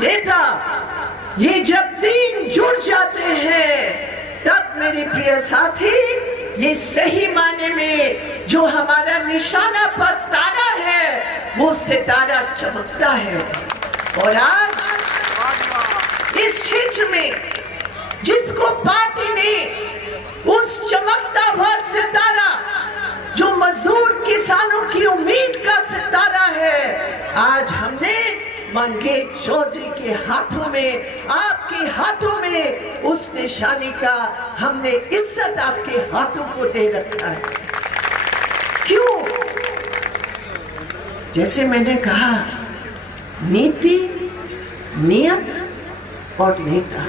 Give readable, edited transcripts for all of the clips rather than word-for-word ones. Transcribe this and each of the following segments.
नेता, ये जब तीन जुड़ जाते हैं तब मेरे प्रिय साथी ये सही माने में जो हमारा निशाना पर तारा है वो सितारा चमकता है। और आज इस क्षेत्र में जिसको पार्टी ने उस चमकता हुआ सितारा जो मजदूर किसानों की उम्मीद का सितारा है, आज हमने मंगेश चौधरी के हाथों में, आपके हाथों में उस निशानी का हमने इज्जत आपके हाथों को दे रखा है। क्यों? जैसे मैंने कहा, नीति, नियत और नेता।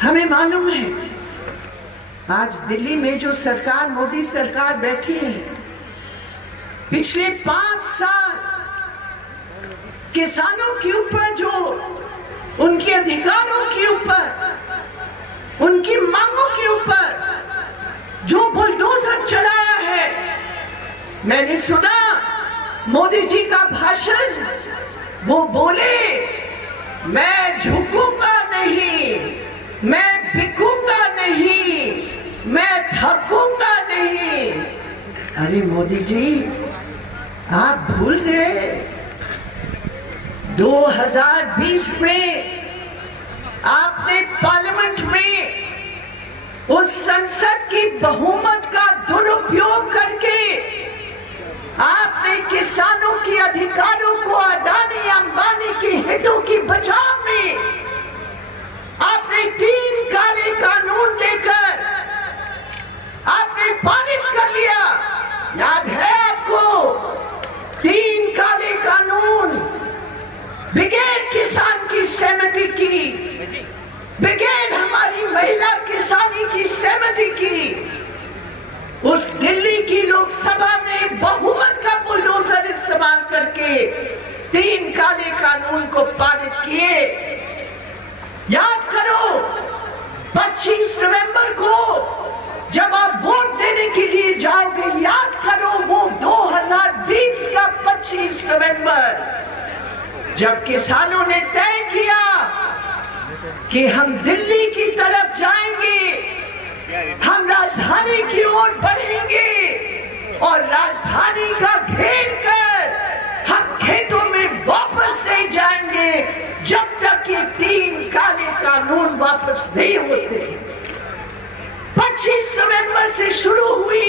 हमें मालूम है आज दिल्ली में जो सरकार, मोदी सरकार बैठी है, पिछले 5 साल किसानों के ऊपर, जो उनके अधिकारों के ऊपर, उनकी मांगों के ऊपर जो बुलडोजर चलाया है। मैंने सुना मोदी जी का भाषण, वो बोले मैं झुकूंगा नहीं, मैं बिकूंगा नहीं, मैं थकूंगा नहीं। अरे मोदी जी, आप भूल गए 2020 में आपने पार्लियामेंट में उस संसद की बहुमत का दुरुपयोग करके आपने किसानों के अधिकारों को अडानी अंबानी के हितों की बचाव में आपने 3 काले कानून लेकर आपने पारित कर लिया। याद है आपको 3 काले कानून, बगैर किसान की सहमति की, बगैर हमारी महिला किसानी की सहमति की, उस दिल्ली की लोकसभा में बहुमत का बुलडोजर इस्तेमाल करके 3 काले कानून को पारित किए। याद करो 25 नवंबर को जब आप वोट देने के लिए जाओगे, याद करो वो 2020 का 25 नवंबर जब किसानों ने तय किया कि हम दिल्ली की तरफ जाएंगे, हम राजधानी की ओर बढ़ेंगे और राजधानी का घेर कर हम खेतों में वापस नहीं जाएंगे जब तक ये 3 काले कानून वापस नहीं होते। 25 नवंबर से शुरू हुई,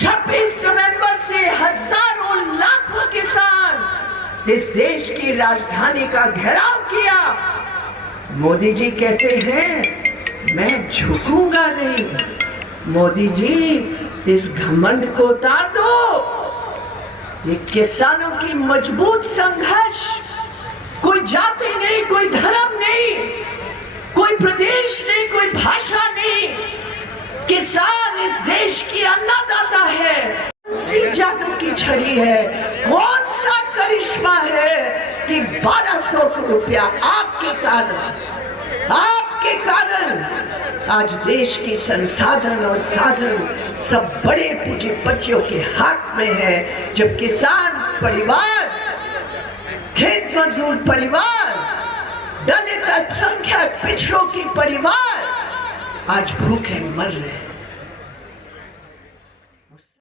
26 नवंबर से हजारों लाखों किसान इस देश की राजधानी का घेराव किया। मोदी जी कहते हैं मैं झुकूंगा नहीं। मोदी जी, इस घमंड को उतार दो। ये किसानों की मजबूत संघर्ष, कोई जाति नहीं, कोई धर्म नहीं, कोई प्रदेश नहीं, कोई भाषा नहीं, किसान इस देश की अन्नदाता है। कौन सी जादू की छड़ी है, कौन सा करिश्मा है कि 1200 रुपया आपके कारण आज देश की संसाधन और साधन सब बड़े पूंजीपतियों के हाथ में है, जब किसान परिवार, खेत मजदूर परिवार, दलित अल्पसंख्यक पिछड़ों की परिवार आज भूखे मर रहे हैं।